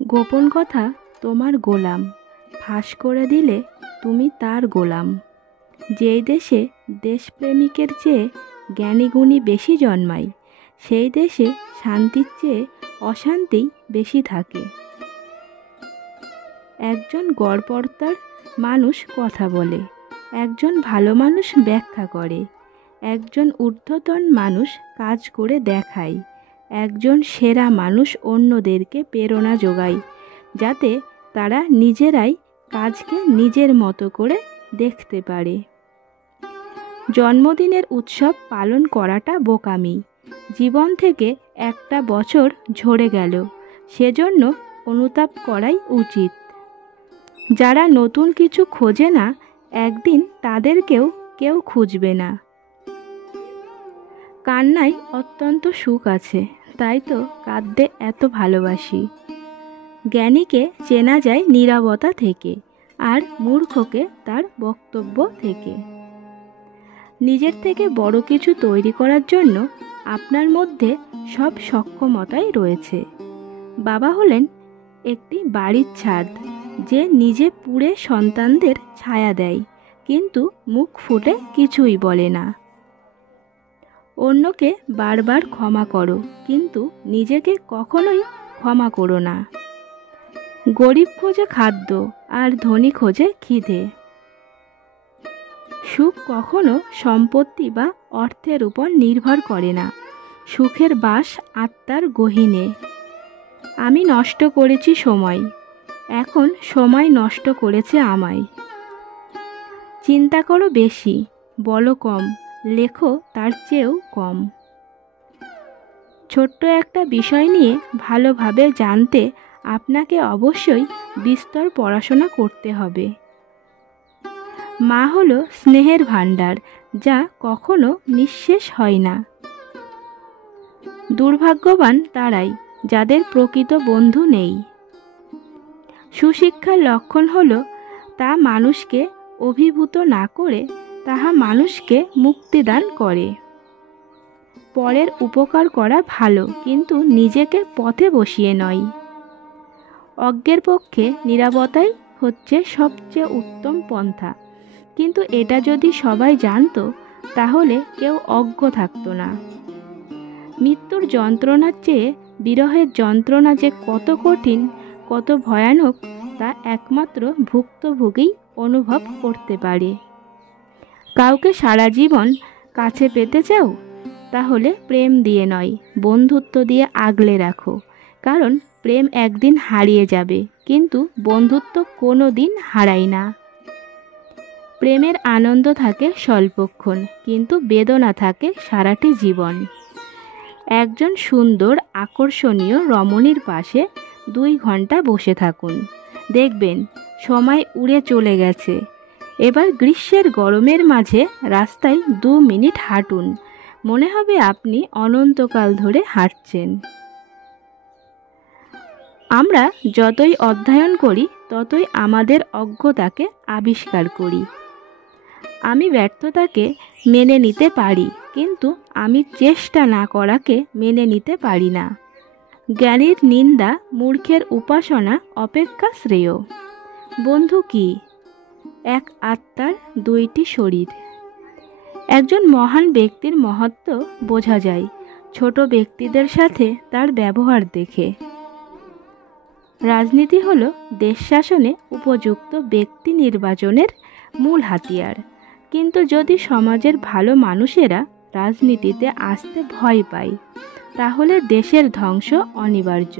গোপন কথা তোমার গোলাম, ফাঁস করে দিলে তুমি তার গোলাম। যেই দেশে দেশপ্রেমিকের চেয়ে জ্ঞানীগুণী বেশি জন্মায়, সেই দেশে শান্তির চেয়ে অশান্তিই বেশি থাকে। একজন গড়পড়তার মানুষ কথা বলে, একজন ভালো মানুষ ব্যাখ্যা করে, একজন ঊর্ধ্বতন মানুষ কাজ করে দেখায়, একজন সেরা মানুষ অন্যদেরকে প্রেরণা যোগায়, যাতে তারা নিজেরাই কাজকে নিজের মতো করে দেখতে পারে। জন্মদিনের উৎসব পালন করাটা বোকামি। জীবন থেকে একটা বছর ঝরে গেল, সেজন্য অনুতাপ করাই উচিত। যারা নতুন কিছু খোঁজে না, একদিন তাদেরকেও কেউ খুঁজবে না। কান্নায় অত্যন্ত সুখ আছে, তাই তো কাঁদতে এত ভালোবাসি। জ্ঞানীকে চেনা যায় নীরবতা থেকে, আর মূর্খকে তার বক্তব্য থেকে। নিজের থেকে বড় কিছু তৈরি করার জন্য আপনার মধ্যে সব সক্ষমতাই রয়েছে। বাবা হলেন একটি বাড়ির ছাদ, যে নিজে পুড়ে সন্তানদের ছায়া দেয়, কিন্তু মুখ ফুটে কিছুই বলে না। অন্যকে বারবার ক্ষমা করো, কিন্তু নিজেকে কখনোই ক্ষমা করো না। গরিব খোঁজে খাদ্য, আর ধনী খোঁজে খিদে। সুখ কখনো সম্পত্তি বা অর্থের উপর নির্ভর করে না। সুখের বাস আত্মার গহীনে। আমি নষ্ট করেছি সময়, এখন সময় নষ্ট করেছে আমায়। চিন্তা করো বেশি, বলো কম, লেখো তার চেয়েও কম। ছোট্ট একটা বিষয় নিয়ে ভালোভাবে জানতে আপনাকে অবশ্যই বিস্তর পড়াশোনা করতে হবে। মা হলো স্নেহের ভাণ্ডার, যা কখনো নিঃশেষ হয় না। দুর্ভাগ্যবান তারাই যাদের প্রকৃত বন্ধু নেই। সুশিক্ষার লক্ষণ হলো তা মানুষকে অভিভূত না করে তাহা মানুষকে মুক্তিদান করে। পরের উপকার করা ভালো, কিন্তু নিজেকে পথে বসিয়ে নয়। অজ্ঞের পক্ষে নীরবতাই হচ্ছে সবচেয়ে উত্তম পন্থা, কিন্তু এটা যদি সবাই জানতো, তাহলে কেউ অজ্ঞ থাকতো না। মৃত্যুর যন্ত্রণার চেয়ে বিরহের যন্ত্রণা যে কত কঠিন, কত ভয়ানক, তা একমাত্র ভুক্তভোগী অনুভব করতে পারে। কাউকে সারা জীবন কাছে পেতে চাও? তাহলে প্রেম দিয়ে নয়, বন্ধুত্ব দিয়ে আগলে রাখো। কারণ প্রেম একদিন হারিয়ে যাবে, কিন্তু বন্ধুত্ব কোনো দিন হারায় না। প্রেমের আনন্দ থাকে স্বল্পক্ষণ, কিন্তু বেদনা থাকে সারাটি জীবন। একজন সুন্দর আকর্ষণীয় রমণীর পাশে 2 ঘন্টা বসে থাকুন, দেখবেন সময় উড়ে চলে গেছে। এবার গ্রীষ্মের গরমের মাঝে রাস্তায় 2 মিনিট হাঁটুন, মনে হবে আপনি অনন্তকাল ধরে হাঁটছেন। আমরা যতই অধ্যয়ন করি, ততই আমাদের অজ্ঞতাকে আবিষ্কার করি। আমি ব্যর্থতাকে মেনে নিতে পারি, কিন্তু আমি চেষ্টা না করাকে মেনে নিতে পারি না। জ্ঞানীর নিন্দা মূর্খের উপাসনা অপেক্ষা শ্রেয়। বন্ধু কি? এক আত্মার 2টি শরীর। একজন মহান ব্যক্তির মহত্ব বোঝা যায় ছোট ব্যক্তিদের সাথে তার ব্যবহার দেখে। রাজনীতি হলো দেশ শাসনে উপযুক্ত ব্যক্তি নির্বাচনের মূল হাতিয়ার, কিন্তু যদি সমাজের ভালো মানুষেরা রাজনীতিতে আসতে ভয় পায়, তাহলে দেশের ধ্বংস অনিবার্য।